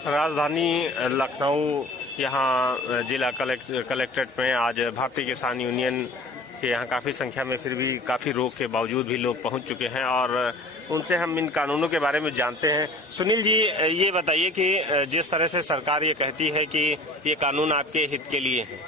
राजधानी लखनऊ यहाँ जिला कलेक्ट्रेट में आज भारतीय किसान यूनियन के यहाँ काफ़ी संख्या में फिर भी काफ़ी रोक के बावजूद भी लोग पहुँच चुके हैं और उनसे हम इन कानूनों के बारे में जानते हैं। सुनील जी, ये बताइए कि जिस तरह से सरकार ये कहती है कि ये कानून आपके हित के लिए है।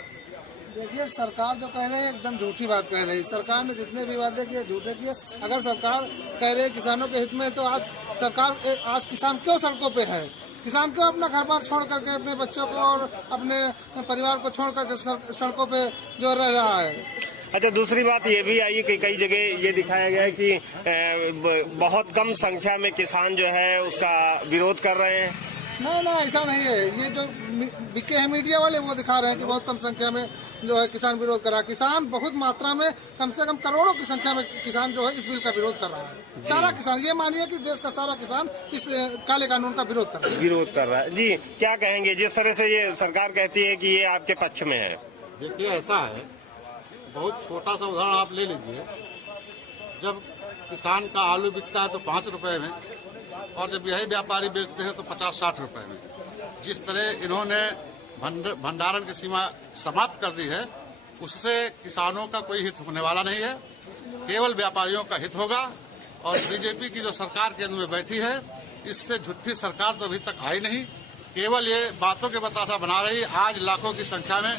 देखिए, सरकार जो कह रही है एकदम झूठी बात कह रही है। सरकार ने जितने भी वादे किए झूठे किए। अगर सरकार कह रही है किसानों के हित में, तो आज किसान क्यों सड़कों पे है? किसान क्यों अपना घर बार छोड़ करके, अपने बच्चों को और अपने परिवार को छोड़ करके सड़कों पे जो रह रहा है? अच्छा, दूसरी बात ये भी आई कि कई जगह ये दिखाया गया है कि बहुत कम संख्या में किसान जो है उसका विरोध कर रहे हैं। नहीं, ऐसा नहीं है। ये जो बिके हैं मीडिया वाले, वो दिखा रहे हैं कि बहुत कम संख्या में जो है किसान विरोध कर रहा है। किसान बहुत मात्रा में, कम से कम करोड़ों की संख्या में किसान जो है इस बिल का विरोध कर रहा है। सारा किसान, ये मानिए कि देश का सारा किसान इस काले कानून का विरोध कर रहा है। जी, क्या कहेंगे जिस तरह से ये सरकार कहती है कि ये आपके पक्ष में है? देखिए, ऐसा है, बहुत छोटा सा उदाहरण आप ले लीजिए। जब किसान का आलू बिकता है तो 5 रुपए में, और जब यही व्यापारी बेचते हैं तो 50-60 रुपए में। जिस तरह इन्होंने भंडारण की सीमा समाप्त कर दी है, उससे किसानों का कोई हित होने वाला नहीं है, केवल व्यापारियों का हित होगा। और बीजेपी की जो सरकार केंद्र में बैठी है, इससे झूठी सरकार तो अभी तक आई नहीं, केवल ये बातों के बतासा बना रही। आज लाखों की संख्या में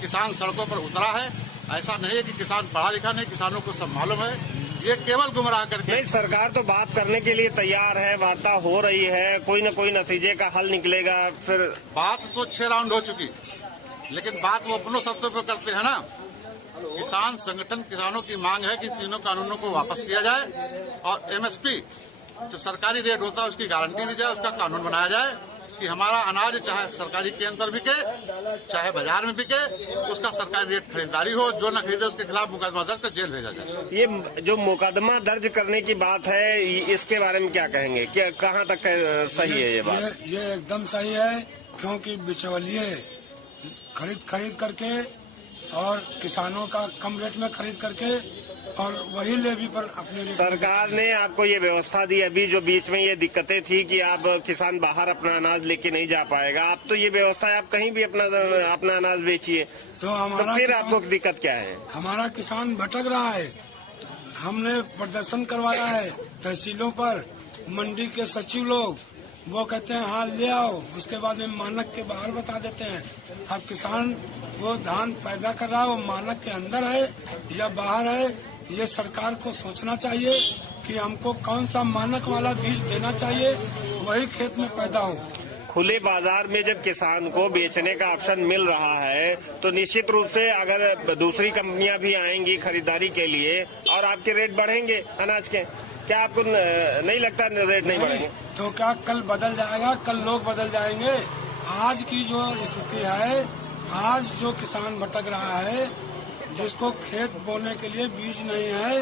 किसान सड़कों पर उतरा है। ऐसा नहीं है कि किसान पढ़ा लिखा नहीं, किसानों को सब मालूम है। ये केवल गुमराह करके नहीं, सरकार तो बात करने के लिए तैयार है, वार्ता हो रही है, कोई न कोई नतीजे का हल निकलेगा। फिर बात तो 6 राउंड हो चुकी, लेकिन बात वो अपनों शर्तों पर करते हैं ना। किसान संगठन, किसानों की मांग है कि तीनों कानूनों को वापस किया जाए और एमएसपी जो सरकारी रेट होता है उसकी गारंटी दी जाए, उसका कानून बनाया जाए कि हमारा अनाज चाहे सरकारी केंद्र बिके चाहे बाजार में बिके, उसका सरकारी रेट खरीदारी हो। जो न खरीदे उसके खिलाफ मुकदमा दर्ज कर जेल भेजा जाए। ये जो मुकदमा दर्ज करने की बात है, इसके बारे में क्या कहेंगे? क्या कहाँ तक सही है ये बात? ये एकदम सही है, क्योंकि बिचौलिए खरीद करके और किसानों का कम रेट में खरीद करके और वही लेवी पर अपने सरकार ने आपको ये व्यवस्था दी। अभी जो बीच में ये दिक्कतें थी कि आप किसान बाहर अपना अनाज लेके नहीं जा पाएगा, अब तो ये व्यवस्था है, आप कहीं भी अपना अनाज बेचिए। तो हमारा फिर आपको दिक्कत क्या है? हमारा किसान भटक रहा है। हमने प्रदर्शन करवाया है तहसीलों पर। मंडी के सचिव लोग वो कहते हैं हाँ ले आओ, उसके बाद में मानक के बाहर बता देते हैं। अब किसान वो धान पैदा कर रहा है, वो मानक के अंदर है या बाहर है, ये सरकार को सोचना चाहिए कि हमको कौन सा मानक वाला बीज देना चाहिए, वही खेत में पैदा हो। खुले बाजार में जब किसान को बेचने का ऑप्शन मिल रहा है, तो निश्चित रूप से अगर दूसरी कंपनियां भी आएंगी खरीदारी के लिए और आपके रेट बढ़ेंगे अनाज के, क्या आपको नहीं लगता रेट नहीं बढ़ेंगे? तो क्या कल बदल जाएगा? कल लोग बदल जाएंगे। आज की जो स्थिति है, आज जो किसान भटक रहा है, जिसको खेत बोने के लिए बीज नहीं है,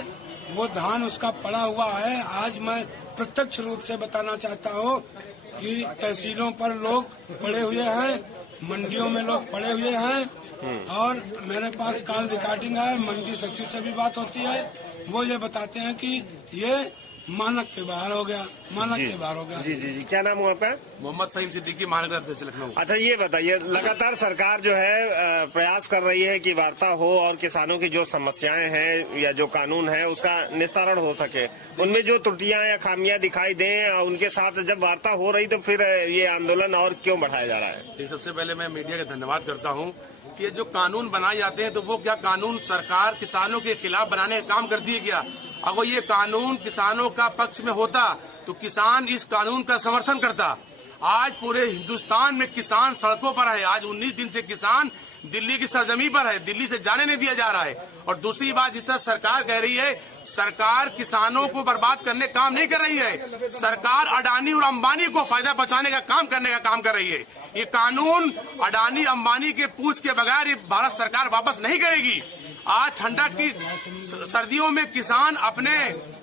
वो धान उसका पड़ा हुआ है। आज मैं प्रत्यक्ष रूप से बताना चाहता हूँ कि तहसीलों पर लोग पड़े हुए हैं, मंडियों में लोग पड़े हुए हैं और मेरे पास कॉल रिकॉर्डिंग है। मंडी सचिव से भी बात होती है, वो ये बताते हैं कि ये मानक के बाहर हो गया, मानक के बाहर हो गया। जी जी जी, क्या नाम हुआ आपका? मोहम्मद फहीम सिद्दीकी, महानगर अध्यक्ष लखनऊ। अच्छा, ये बताइए, लगातार सरकार जो है प्रयास कर रही है कि वार्ता हो और किसानों की जो समस्याएं हैं या जो कानून है उसका निस्तारण हो सके। उनमें जो त्रुटियां या खामियां दिखाई दें, उनके साथ जब वार्ता हो रही तो फिर ये आंदोलन और क्यों बढ़ाया जा रहा है? सबसे पहले मैं मीडिया का धन्यवाद करता हूँ कि ये जो कानून बनाए जाते हैं, तो वो क्या कानून सरकार किसानों के खिलाफ बनाने का काम करती है क्या? अगर ये कानून किसानों का पक्ष में होता तो किसान इस कानून का समर्थन करता। आज पूरे हिंदुस्तान में किसान सड़कों पर है। आज 19 दिन से किसान दिल्ली की सरजमी पर है, दिल्ली से जाने नहीं दिया जा रहा है। और दूसरी बात, जिस तरह सरकार कह रही है, सरकार किसानों को बर्बाद करने का काम नहीं कर रही है। सरकार अडानी और अंबानी को फायदा पहुंचाने का काम कर रही है। ये कानून अडानी अंबानी के पूछ के बगैर ये भारत सरकार वापस नहीं करेगी। आज ठंडक की सर्दियों में किसान अपने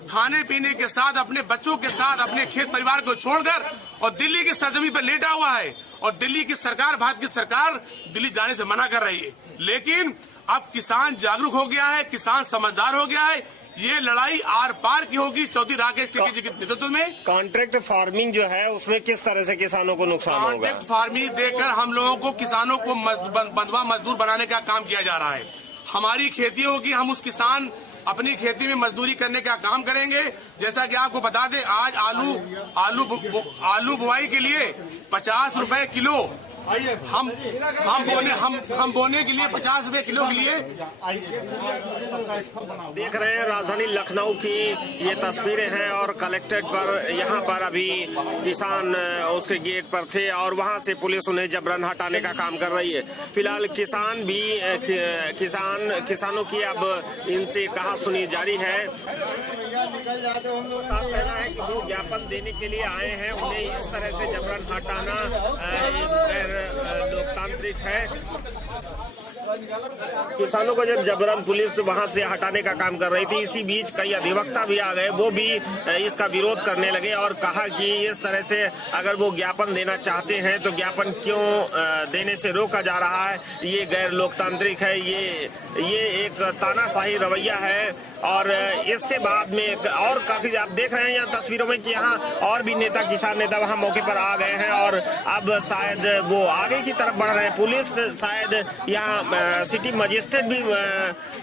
खाने पीने के साथ, अपने बच्चों के साथ, अपने खेत परिवार को छोड़कर और दिल्ली की सरजमी पर लेटा हुआ है। और दिल्ली की सरकार, भारत की सरकार दिल्ली जाने से मना कर रही है। लेकिन अब किसान जागरूक हो गया है, किसान समझदार हो गया है। ये लड़ाई आर पार की होगी चौधरी राकेश टिकैत जी के नेतृत्व में। कॉन्ट्रैक्ट फार्मिंग जो है उसमें किस तरह से किसानों को नुकसान होगा? कॉन्ट्रैक्ट फार्मिंग देकर हम लोगों को किसानों को बंधुआ मजदूर बनाने का काम किया जा रहा है। हमारी खेती होगी, हम उस किसान अपनी खेती में मजदूरी करने का काम करेंगे। जैसा कि आपको बता दें, आज आलू बुआई के लिए 50 रुपए किलो हम बोने के लिए 50 रुपए किलो के लिए। देख रहे हैं राजधानी लखनऊ की ये तस्वीरें हैं और कलेक्ट्रेट पर यहाँ पर अभी किसान उसके गेट पर थे और वहाँ से पुलिस उन्हें जबरन हटाने का काम कर रही है। फिलहाल किसान भी किसानों की अब इनसे कहा सुनी जारी है। साफ कहना है कि वो ज्ञापन देने के लिए आए हैं, उन्हें इस तरह से जबरन हटाना गैर लोकतांत्रिक है। किसानों को जब जबरन पुलिस वहां से हटाने का काम कर रही थी, इसी बीच कई अधिवक्ता भी आ गए, वो भी इसका विरोध करने लगे और कहा कि इस तरह से अगर वो ज्ञापन देना चाहते हैं तो ज्ञापन क्यों देने से रोका जा रहा है, ये गैर लोकतांत्रिक है, ये एक तानाशाही रवैया है। और इसके बाद में और काफी आप देख रहे हैं यहाँ तस्वीरों में कि यहाँ और भी नेता किसान नेता वहाँ मौके पर आ गए हैं और अब शायद वो आगे की तरफ बढ़ रहे हैं। पुलिस शायद यहाँ सिटी मजिस्ट्रेट भी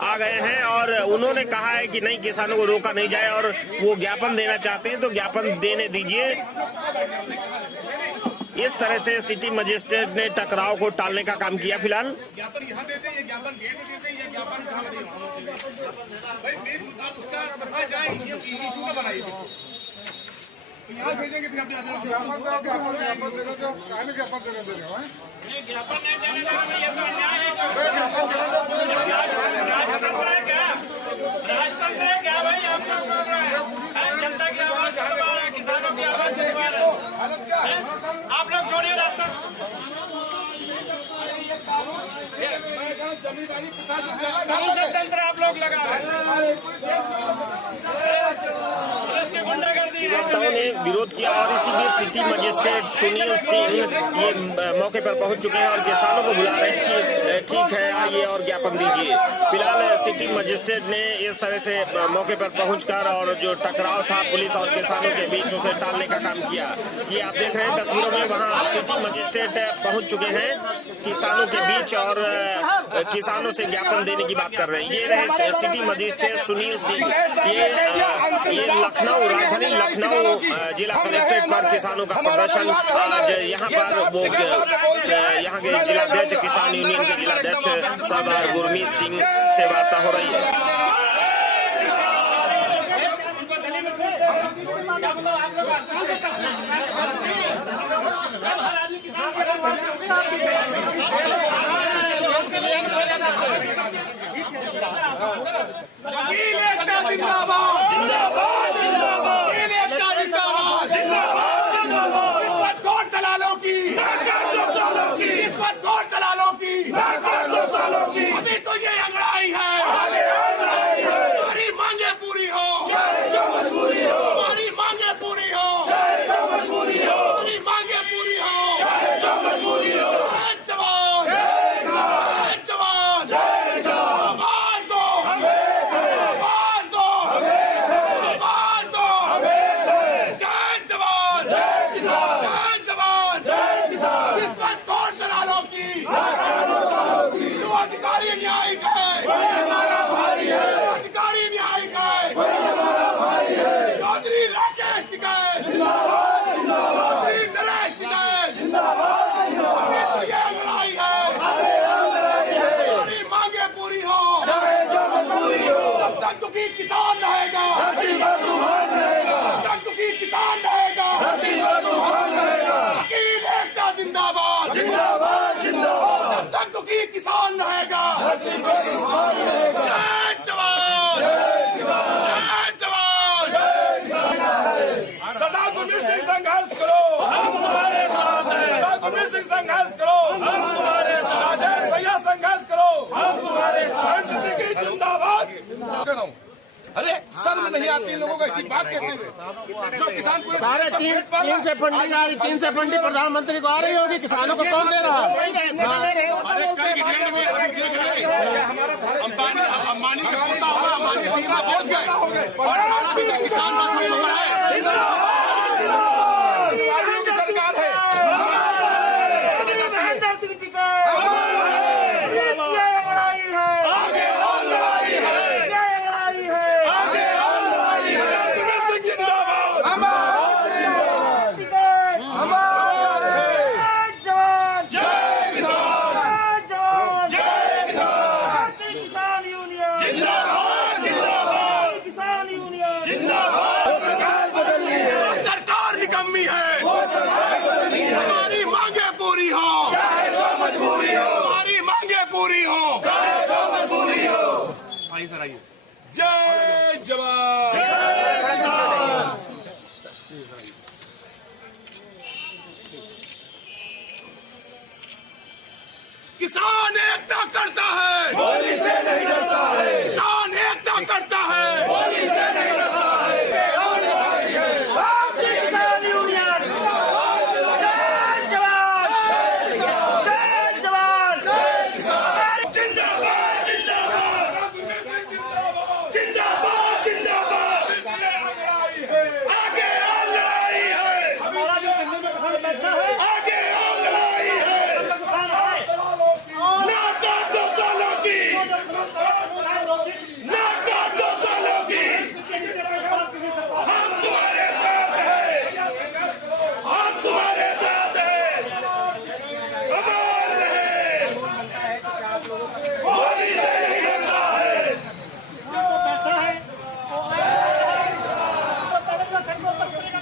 आ गए हैं और उन्होंने कहा है कि नहीं, किसानों को रोका नहीं जाए और वो ज्ञापन देना चाहते हैं तो ज्ञापन देने दीजिए। इस तरह से सिटी मजिस्ट्रेट ने टकराव को टालने का काम किया। फिलहाल ज्ञापन यहाँ देते हैं, ज्ञापन गेट में देते हैं, ये ज्ञापन कहाँ देते हैं? भाई मेन मुद्दा उसका बनवा जाए, ये इशू का बनाइए। तो यहाँ भेजेंगे फिर अपने ज्ञापन नहीं देने का ये तो न्याय है। राजतंत्र है क्या भाई? आप लोग कर रहे हैं जनता की आवाज हटवा रहे हैं, किसानों की आवाज हटवा रहे हैं। आप लोग छोड़िए रास्ता। कौन सा तंत्र आप लोग लगा रहे हैं? पुलिस की गुंडागर्दी अधिवक्ताओं ने विरोध किया और इसी बीच सिटी मजिस्ट्रेट सुनील सिंह ये मौके पर पहुंच चुके हैं और किसानों को बुला रहे हैं कि ठीक है आइए और ज्ञापन दीजिए। फिलहाल सिटी मजिस्ट्रेट ने इस तरह से मौके पर पहुंचकर और जो टकराव था पुलिस और किसानों के बीच उसे टालने का काम किया। ये आप देख रहे हैं तस्वीरों में, वहाँ सिटी मजिस्ट्रेट पहुंच चुके हैं किसानों के बीच और किसानों से ज्ञापन देने की बात कर रहे हैं। ये रहे सिटी मजिस्ट्रेट सुनील सिंह। ये लखनऊ, राजधानी लखनऊ जिला कलेक्ट्रेट पर किसानों का प्रदर्शन आज यहाँ पर वो यहाँ के जिलाध्यक्ष किसान यूनियन के जिलाध्यक्ष सरदार गुरमीत सिंह से वार्ता हो रही है। अभी तो ये अंगड़ाई है, हमारी मांगे पूरी हो, हमारी मांगे पूरी हो, हमारी मांगे पूरी हो। जवान जवान आवाज दो, आवाज दो, आवाज दो। जय जवान, जय जवान। किस्मत कौन दलालों की? जो अधिकारी न्यायिक है, अधिकारी न्यायिक है। चौधरी राकेश टिकैत, चौधरी नरेश टिकैत, अभी तो ये लड़ाई है, हमारी मांगे पूरी हो। जब तक दुखी किसान रहेगा, जब तक दुखी किसान रहेगा, वकील एकता जिंदाबाद, जब तक दुखी किसान रहेगा। जय जवान, जय जवान। सरदार गुरमीत सिंह संघर्ष करो, हम हमारे साथ हैं। सरदार गुरमीत सिंह संघर्ष करो, हम हमारे साथ हैं। भैया संघर्ष करो, हम हमारे साथ। जिंदाबाद। अरे शर्म नहीं आती इन लोगों को ऐसी बात कहते हुए? जो किसान पूरे सारे तीन से फंडिंग आ रही, 3 से फंडिंग प्रधानमंत्री को आ रही होगी, किसानों को कौन दे रहा है? अंबानी का पोता हुआ, अंबानी का पहुंच गए और हमारा भी किसान मजदूरों पर है। सरकार है निकम्मी है, हमारी मांगे पूरी हो, हमारी मांगे पूरी हो। आइए सर आइए। जय जवान। किसान एकता करता है, मोदी से नहीं डरता है। किसान एकता करता है, मोदी से नहीं डरता है।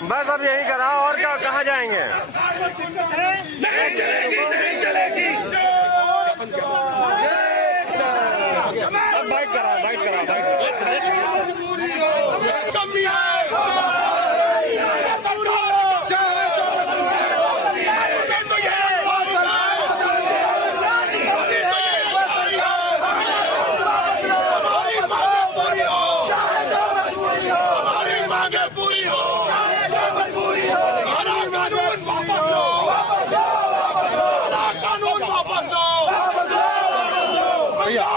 बस अब यही करा और क्या, कहाँ जाएंगे? नहीं चलेगी, नहीं चलेगी। बाइट करा कमी है।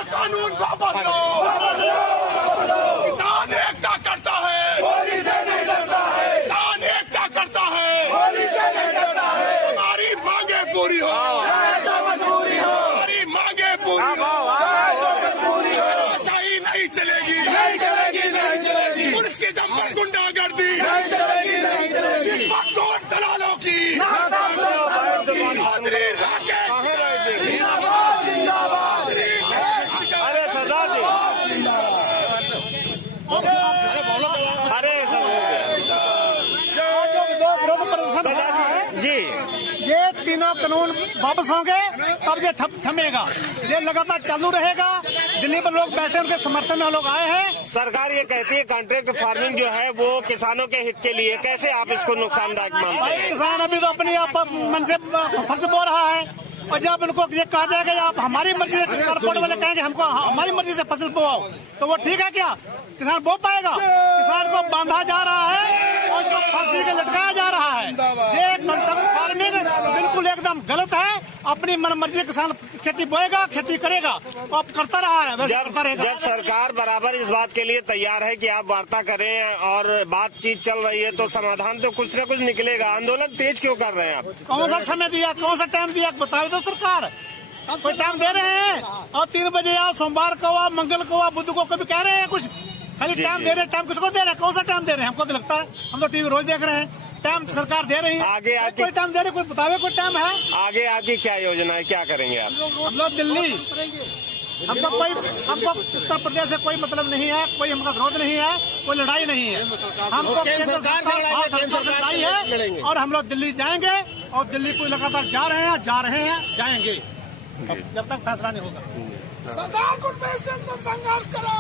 कानून वापस लो। किसान एकता करता है, मोदी से नहीं डरता है। किसान एकता करता है, मोदी से नहीं डरता है। हमारी मांगे पूरी हो, हमारी मांगे पूरी हो। सही नहीं चलेगी, नहीं चलेगी, नहीं चलेगी। पुलिस की दम पर गुंडागर्दी नहीं चलेगी, नहीं चलेगी। इस वक्त चोर दलालों की जी, ये तीनों कानून वापस होंगे तब ये थमेगा। ये लगातार चालू रहेगा। दिल्ली में लोग बैठे, उनके समर्थन में लोग आए हैं। सरकार ये कहती है कॉन्ट्रैक्ट फार्मिंग जो है वो किसानों के हित के लिए, कैसे आप इसको नुकसानदायक मानते हैं? किसान अभी तो अपनी आप मन से फंस बो रहा है, और जब उनको ये कहा जाएगा आप हमारी मर्जी से, कारपोरेट वाले कहेंगे हमको हमारी मर्जी से फसल बोआओ, तो वो ठीक है क्या? किसान बो पाएगा? किसान को बांधा जा रहा है और उसको फांसी के लटकाया जा रहा है। ये कॉन्ट्रैक्ट फार्मिंग बिल्कुल एकदम गलत है। अपनी मन मर्जी किसान खेती बोएगा, खेती करेगा, और अब करता रहा है, वैसे करता रहेगा। जब सरकार बराबर इस बात के लिए तैयार है कि आप वार्ता करें और बातचीत चल रही है, तो समाधान तो कुछ न कुछ निकलेगा। आंदोलन तेज क्यों कर रहे हैं आप? कौन सा समय दिया, कौन सा टाइम दिया, बताओ तो सरकार। कोई टाइम दे रहे हैं? और 3 बजे आओ, सोमवार को आओ, मंगल को आओ, बुध को कभी कह रहे हैं कुछ? खाली टाइम दे रहे हैं। टाइम किसको दे रहे हैं? कौन सा टाइम दे रहे हैं? हमको तो लगता है, हम तो टीवी रोज देख रहे हैं, टाइम सरकार दे रही है। आगे कोई टाइम दे रहे, कोई बतावे कोई टाइम है? आगे आपकी क्या योजना है, क्या करेंगे आप? हम लोग दिल्ली, हमको उत्तर प्रदेश से कोई मतलब नहीं है, कोई हमका विरोध नहीं है, कोई लड़ाई नहीं है। हमको केंद्र सरकार से लड़ाई है, और हम लोग दिल्ली जाएंगे, और दिल्ली को लगातार जा रहे हैं, जाएंगे जब तक फैसला नहीं होगा। सरदार गुरमीत सिंह तुम संघर्ष करो।